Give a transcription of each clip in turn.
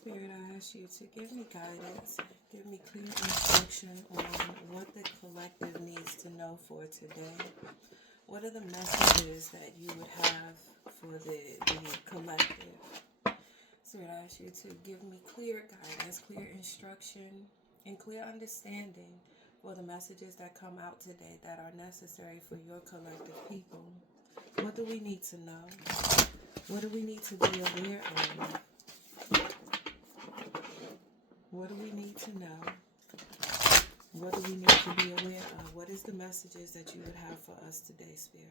Spirit, I ask you to give me guidance, give me clear instruction on what the collective needs to know for today. What are the messages that you would have for the collective? Spirit, I ask you to give me clear guidance, clear instruction, and clear understanding for the messages that come out today that are necessary for your collective people. What do we need to know? What do we need to be aware of? What do we need to know? What do we need to be aware of? What is the messages that you would have for us today, Spirit?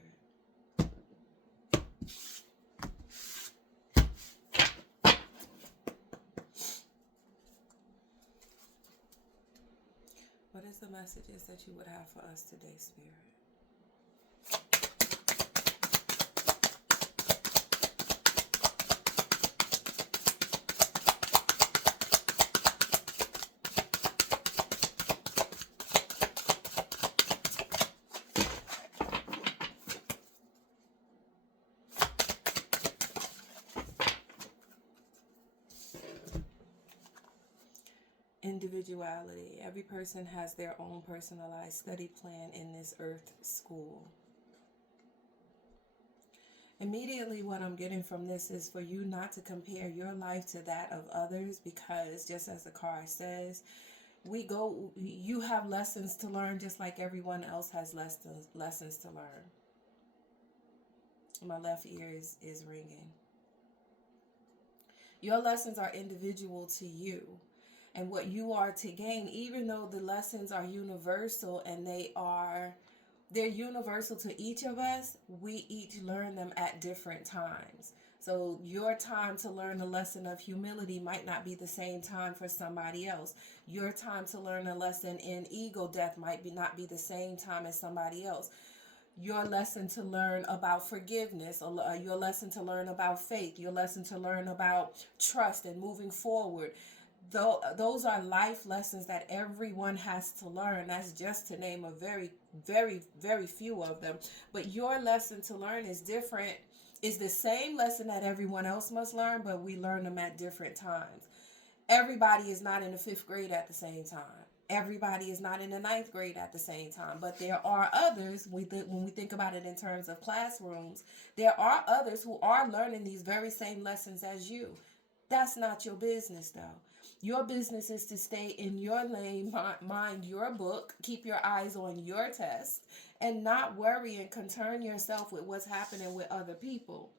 What is the messages that you would have for us today, Spirit? Individuality. Every person has their own personalized study plan in this earth school. Immediately what I'm getting from this is for you not to compare your life to that of others, because just as the card says, you have lessons to learn just like everyone else has lessons to learn. My left ear is ringing. Your lessons are individual to you. And what you are to gain, even though the lessons are universal and they're universal to each of us, we each learn them at different times. So your time to learn the lesson of humility might not be the same time for somebody else. Your time to learn a lesson in ego death might not be the same time as somebody else. Your lesson to learn about forgiveness, your lesson to learn about faith, your lesson to learn about trust and moving forward. Those are life lessons that everyone has to learn. That's just to name a very, very, very few of them. But your lesson to learn is different. Is the same lesson that everyone else must learn, but we learn them at different times. Everybody is not in the 5th grade at the same time. Everybody is not in the 9th grade at the same time. But there are others, when we think about it in terms of classrooms, there are others who are learning these very same lessons as you. That's not your business, though. Your business is to stay in your lane, mind your book, keep your eyes on your test, and not worry and concern yourself with what's happening with other people.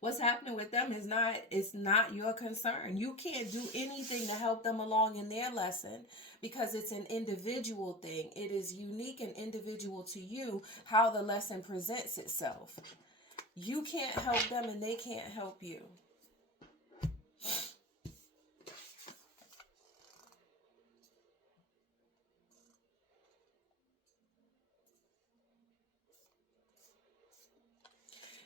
What's happening with them it's not your concern. You can't do anything to help them along in their lesson because it's an individual thing. It is unique and individual to you how the lesson presents itself. You can't help them and they can't help you.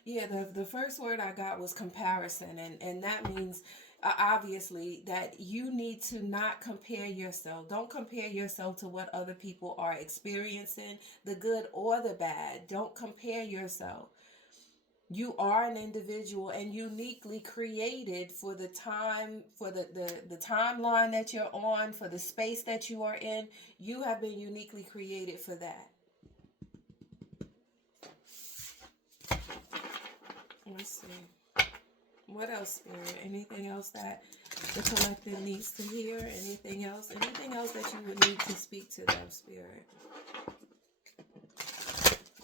Yeah, the first word I got was comparison, and that means obviously that you need to not compare yourself. Don't compare yourself to what other people are experiencing, the good or the bad. Don't compare yourself. You are an individual and uniquely created for the time, for the timeline that you're on, for the space that you are in. You have been uniquely created for that. Let's see. What else, Spirit? Anything else that the collective needs to hear? Anything else? Anything else that you would need to speak to them, Spirit?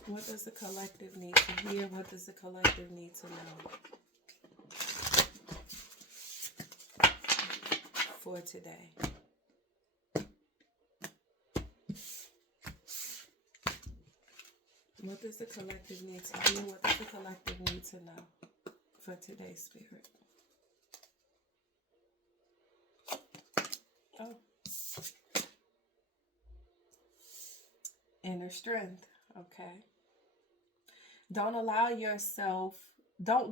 What does the collective need to hear? What does the collective need to know for today? What does the collective need to hear? What does the collective need to know for today's Spirit? Oh. Inner strength. Okay. Don't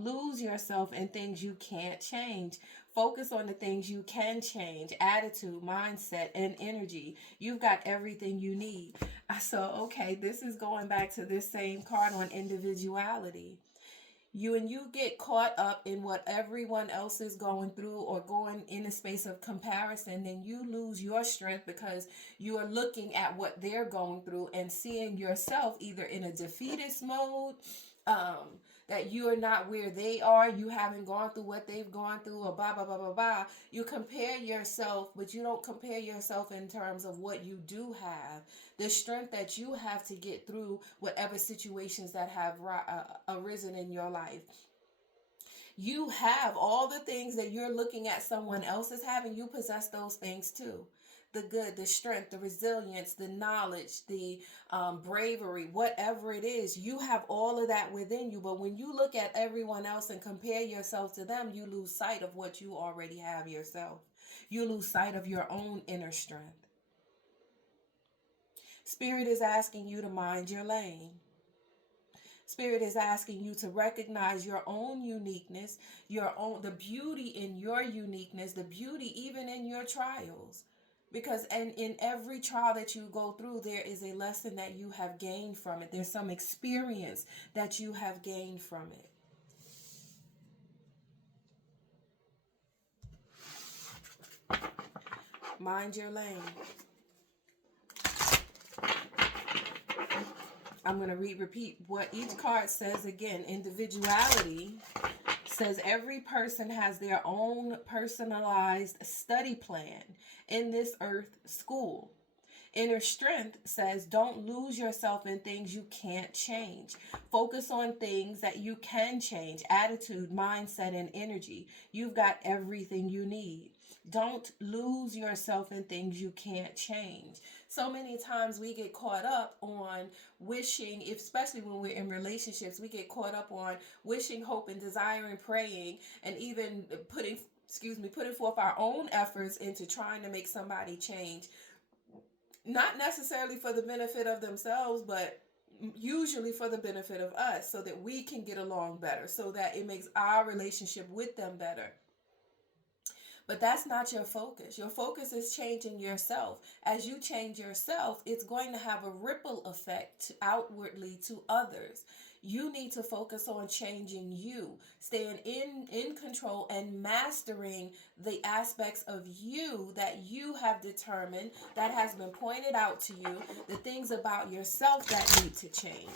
lose yourself in things you can't change. Focus on the things you can change. Attitude, mindset, and energy. You've got everything you need. So, okay, this is going back to this same card on individuality. You get caught up in what everyone else is going through or going in a space of comparison, then you lose your strength because you are looking at what they're going through and seeing yourself either in a defeatist mode, that you are not where they are, you haven't gone through what they've gone through, or blah blah blah blah blah. You compare yourself, but you don't compare yourself in terms of what you do have, the strength that you have to get through whatever situations that have arisen in your life. You have all the things that you're looking at someone else is having. You possess those things too. The good, the strength, the resilience, the knowledge, the bravery, whatever it is, you have all of that within you. But when you look at everyone else and compare yourself to them, you lose sight of what you already have yourself. You lose sight of your own inner strength. Spirit is asking you to mind your lane. Spirit is asking you to recognize your own uniqueness, the beauty in your uniqueness, the beauty even in your trials. Because and in every trial that you go through, there is a lesson that you have gained from it. There's some experience that you have gained from it. Mind your lane. I'm going to repeat what each card says again. Individuality says every person has their own personalized study plan in this earth school. Inner strength says don't lose yourself in things you can't change. Focus on things that you can change. Attitude, mindset, and energy. You've got everything you need. Don't lose yourself in things you can't change. So many times we get caught up on wishing, especially when we're in relationships, we get caught up on wishing, hoping, desiring, praying, and even putting forth our own efforts into trying to make somebody change. Not necessarily for the benefit of themselves, but usually for the benefit of us, so that we can get along better, so that it makes our relationship with them better. But that's not your focus. Your focus is changing yourself. As you change yourself, it's going to have a ripple effect outwardly to others. You need to focus on changing you, staying in control and mastering the aspects of you that you have determined, that has been pointed out to you, the things about yourself that need to change.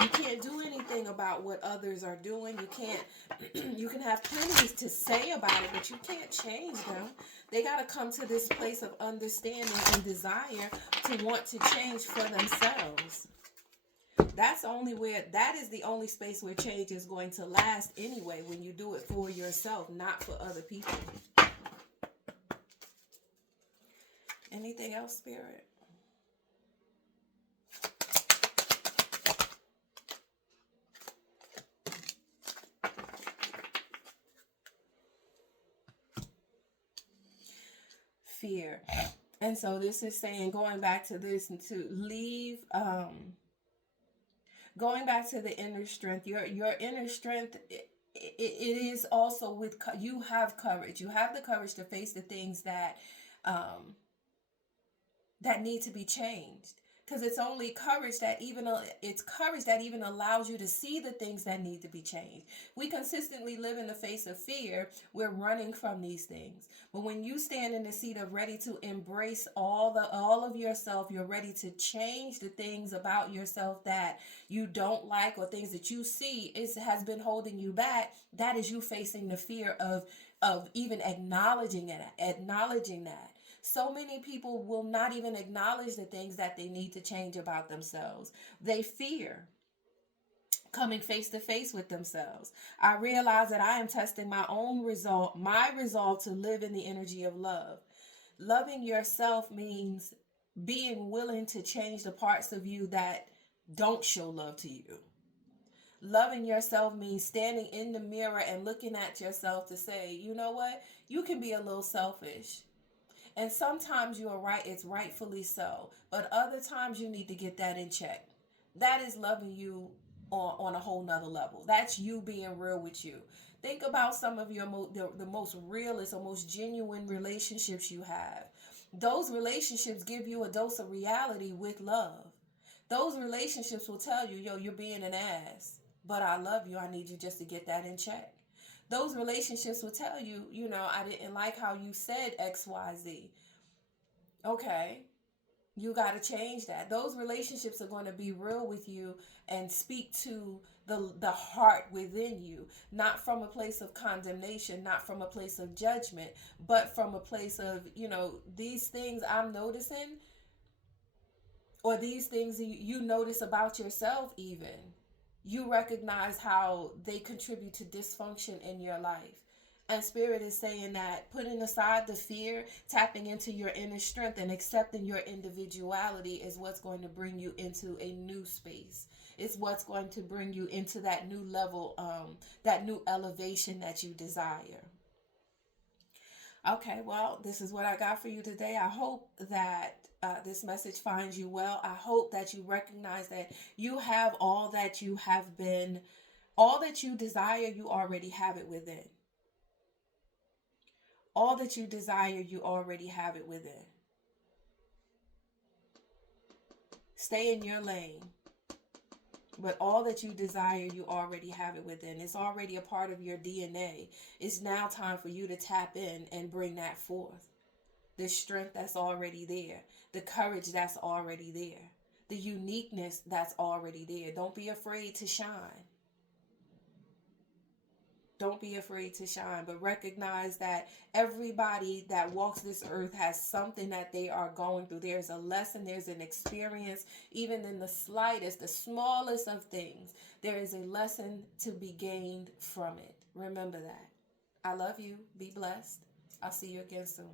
You can't do anything about what others are doing. You can have plenty to say about it, but you can't change them. They got to come to this place of understanding and desire to want to change for themselves. That is the only space where change is going to last anyway, when you do it for yourself, not for other people. Anything else, Spirit? Fear. And so this is saying, going back to this, and to leave, going back to the inner strength, your inner strength, it is also with, you have courage. You have the courage to face the things that that need to be changed. Because it's only courage that even allows you to see the things that need to be changed. We consistently live in the face of fear. We're running from these things. But when you stand in the seat of ready to embrace all of yourself, you're ready to change the things about yourself that you don't like, or things that you see has been holding you back. That is you facing the fear of even acknowledging that. So many people will not even acknowledge the things that they need to change about themselves. They fear coming face to face with themselves. I realize that I am testing my resolve to live in the energy of love. Loving yourself means being willing to change the parts of you that don't show love to you. Loving yourself means standing in the mirror and looking at yourself to say, you know what? You can be a little selfish. And sometimes you are right, it's rightfully so. But other times you need to get that in check. That is loving you on a whole nother level. That's you being real with you. Think about some of your the most realist or most genuine relationships you have. Those relationships give you a dose of reality with love. Those relationships will tell you, yo, you're being an ass. but I love you. I need you just to get that in check. Those relationships will tell you, I didn't like how you said XYZ. Okay, you got to change that. Those relationships are going to be real with you and speak to the heart within you, not from a place of condemnation, not from a place of judgment, but from a place of, these things I'm noticing, or these things you notice about yourself, even you recognize how they contribute to dysfunction in your life. And Spirit is saying that putting aside the fear, tapping into your inner strength, and accepting your individuality is what's going to bring you into a new space. It's what's going to bring you into that new level, that new elevation that you desire. Okay, well, this is what I got for you today. I hope that this message finds you well. I hope that you recognize that you have all that you have been, all that you desire, you already have it within. All that you desire, you already have it within. Stay in your lane. But all that you desire, you already have it within. It's already a part of your DNA. It's now time for you to tap in and bring that forth. The strength that's already there, the courage that's already there, the uniqueness that's already there. Don't be afraid to shine. Don't be afraid to shine, but recognize that everybody that walks this earth has something that they are going through. There's a lesson, there's an experience, even in the slightest, the smallest of things. There is a lesson to be gained from it. Remember that. I love you. Be blessed. I'll see you again soon.